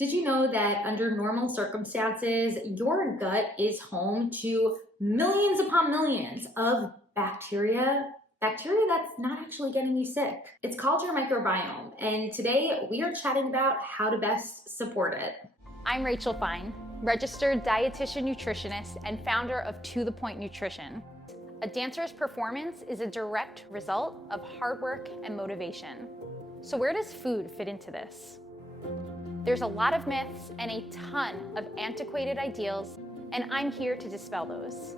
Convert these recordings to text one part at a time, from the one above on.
Did you know that under normal circumstances, your gut is home to millions upon millions of bacteria? Bacteria that's not actually getting you sick. It's called your microbiome, and today we are chatting about how to best support it. I'm Rachel Fine, registered dietitian nutritionist and founder of To The Point Nutrition. A dancer's performance is a direct result of hard work and motivation. So where does food fit into this? There's a lot of myths and a ton of antiquated ideals, and I'm here to dispel those.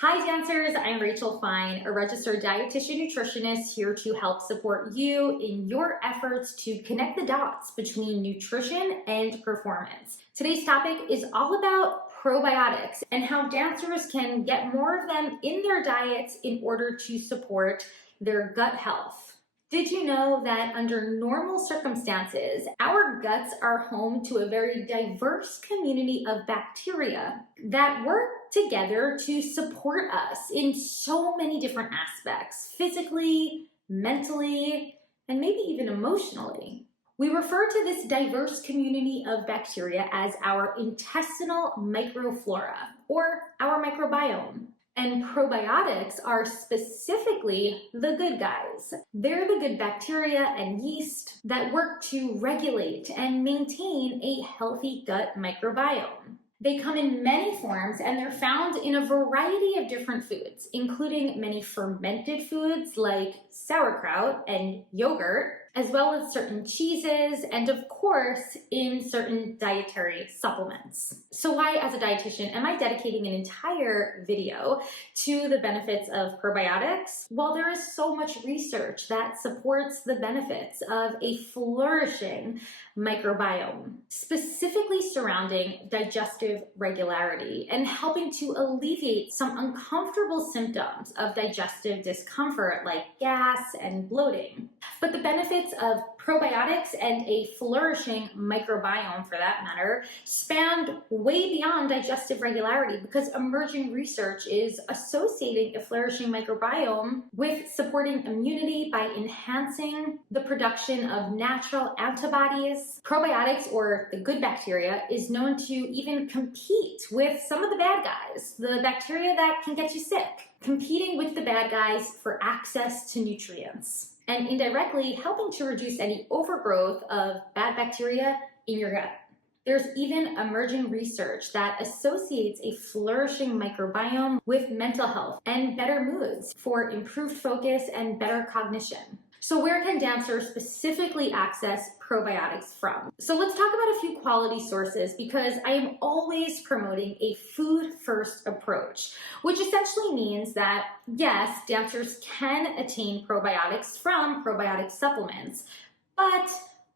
Hi dancers, I'm Rachel Fine, a registered dietitian nutritionist here to help support you in your efforts to connect the dots between nutrition and performance. Today's topic is all about probiotics and how dancers can get more of them in their diets in order to support their gut health. Did you know that under normal circumstances, our guts are home to a very diverse community of bacteria that work together to support us in so many different aspects, physically, mentally, and maybe even emotionally? We refer to this diverse community of bacteria as our intestinal microflora, or our microbiome. And probiotics are specifically the good guys. They're the good bacteria and yeast that work to regulate and maintain a healthy gut microbiome. They come in many forms and they're found in a variety of different foods, including many fermented foods like sauerkraut and yogurt, as well as certain cheeses, and of course, in certain dietary supplements. So why, as a dietitian, am I dedicating an entire video to the benefits of probiotics? Well, there is so much research that supports the benefits of a flourishing microbiome, specifically surrounding digestive regularity and helping to alleviate some uncomfortable symptoms of digestive discomfort like gas and bloating. But the benefits of probiotics and a flourishing microbiome, for that matter, span way beyond digestive regularity, because emerging research is associating a flourishing microbiome with supporting immunity by enhancing the production of natural antibodies. Probiotics, or the good bacteria, is known to even compete with some of the bad guys, the bacteria that can get you sick, competing with the bad guys for access to nutrients, and indirectly helping to reduce any overgrowth of bad bacteria in your gut. There's even emerging research that associates a flourishing microbiome with mental health and better moods for improved focus and better cognition. So where can dancers specifically access probiotics from? So let's talk about a few quality sources, because I am always promoting a food-first approach, which essentially means that, yes, dancers can attain probiotics from probiotic supplements, but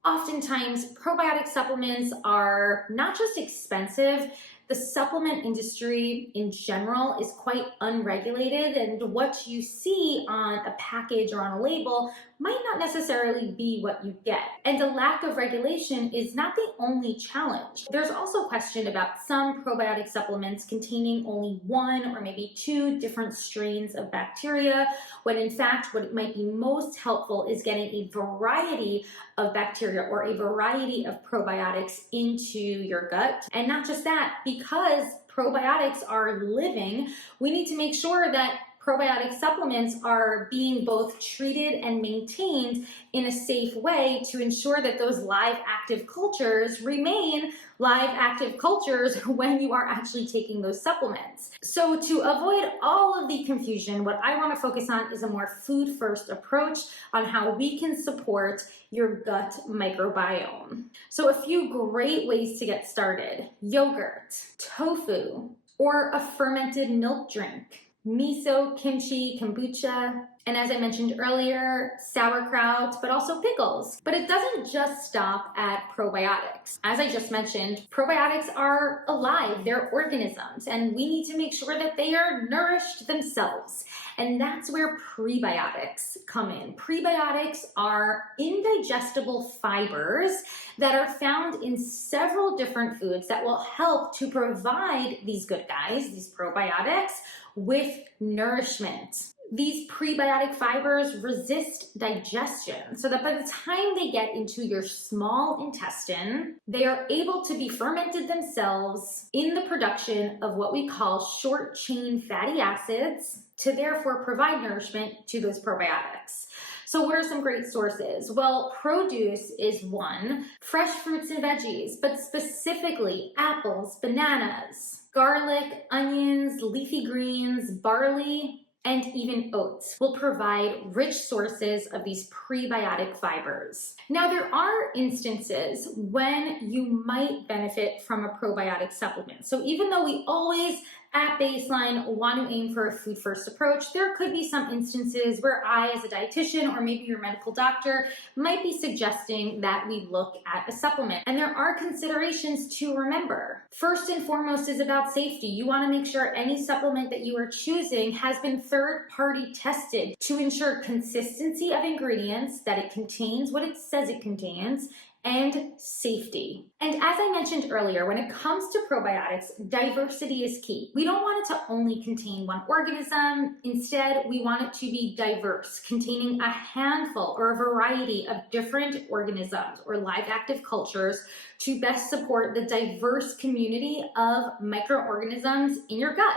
oftentimes probiotic supplements are not just expensive. The supplement industry in general is quite unregulated, and what you see on a package or on a label might not necessarily be what you get. And a lack of regulation is not the only challenge. There's also a question about some probiotic supplements containing only one or maybe two different strains of bacteria, when in fact what might be most helpful is getting a variety of bacteria or a variety of probiotics into your gut. And not just that, because probiotics are living, we need to make sure that probiotic supplements are being both treated and maintained in a safe way to ensure that those live active cultures remain live active cultures when you are actually taking those supplements. So to avoid all of the confusion, what I want to focus on is a more food-first approach on how we can support your gut microbiome. So a few great ways to get started: yogurt, tofu, or a fermented milk drink, miso, kimchi, kombucha, and as I mentioned earlier, sauerkraut, but also pickles. But it doesn't just stop at probiotics. As I just mentioned, probiotics are alive, they're organisms, and we need to make sure that they are nourished themselves. And that's where prebiotics come in. Prebiotics are indigestible fibers that are found in several different foods that will help to provide these good guys, these probiotics, with nourishment. These prebiotic fibers resist digestion so that by the time they get into your small intestine, they are able to be fermented themselves in the production of what we call short chain fatty acids to therefore provide nourishment to those probiotics. So what are some great sources? Well, produce is one, fresh fruits and veggies, but specifically apples, bananas, garlic, onions, leafy greens, barley, and even oats will provide rich sources of these prebiotic fibers. Now, there are instances when you might benefit from a probiotic supplement. So even though we always at baseline want to aim for a food first approach, there could be some instances where I, as a dietitian or maybe your medical doctor, might be suggesting that we look at a supplement. And there are considerations to remember. First and foremost is about safety. You want to make sure any supplement that you are choosing has been third-party tested to ensure consistency of ingredients, that it contains what it says it contains, and safety. And as I mentioned earlier, when it comes to probiotics, diversity is key. We don't want it to only contain one organism. Instead, we want it to be diverse, containing a handful or a variety of different organisms or live active cultures to best support the diverse community of microorganisms in your gut.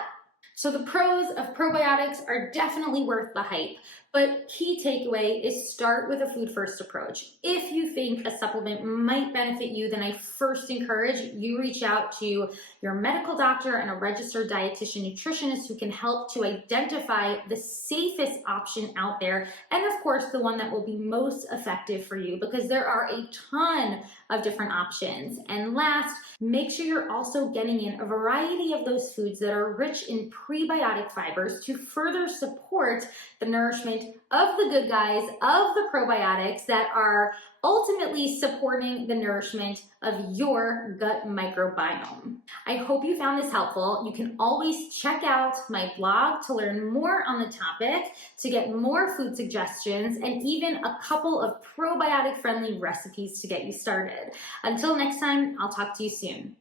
So the pros of probiotics are definitely worth the hype, but key takeaway is start with a food first approach. If you think a supplement might benefit you, then I first encourage you reach out to your medical doctor and a registered dietitian nutritionist who can help to identify the safest option out there, and of course the one that will be most effective for you, because there are a ton of different options. And last, make sure you're also getting in a variety of those foods that are rich in prebiotic fibers to further support the nourishment of the good guys, of the probiotics that are ultimately supporting the nourishment of your gut microbiome. I hope you found this helpful. You can always check out my blog to learn more on the topic, to get more food suggestions, and even a couple of probiotic friendly recipes to get you started. Until next time, I'll talk to you soon.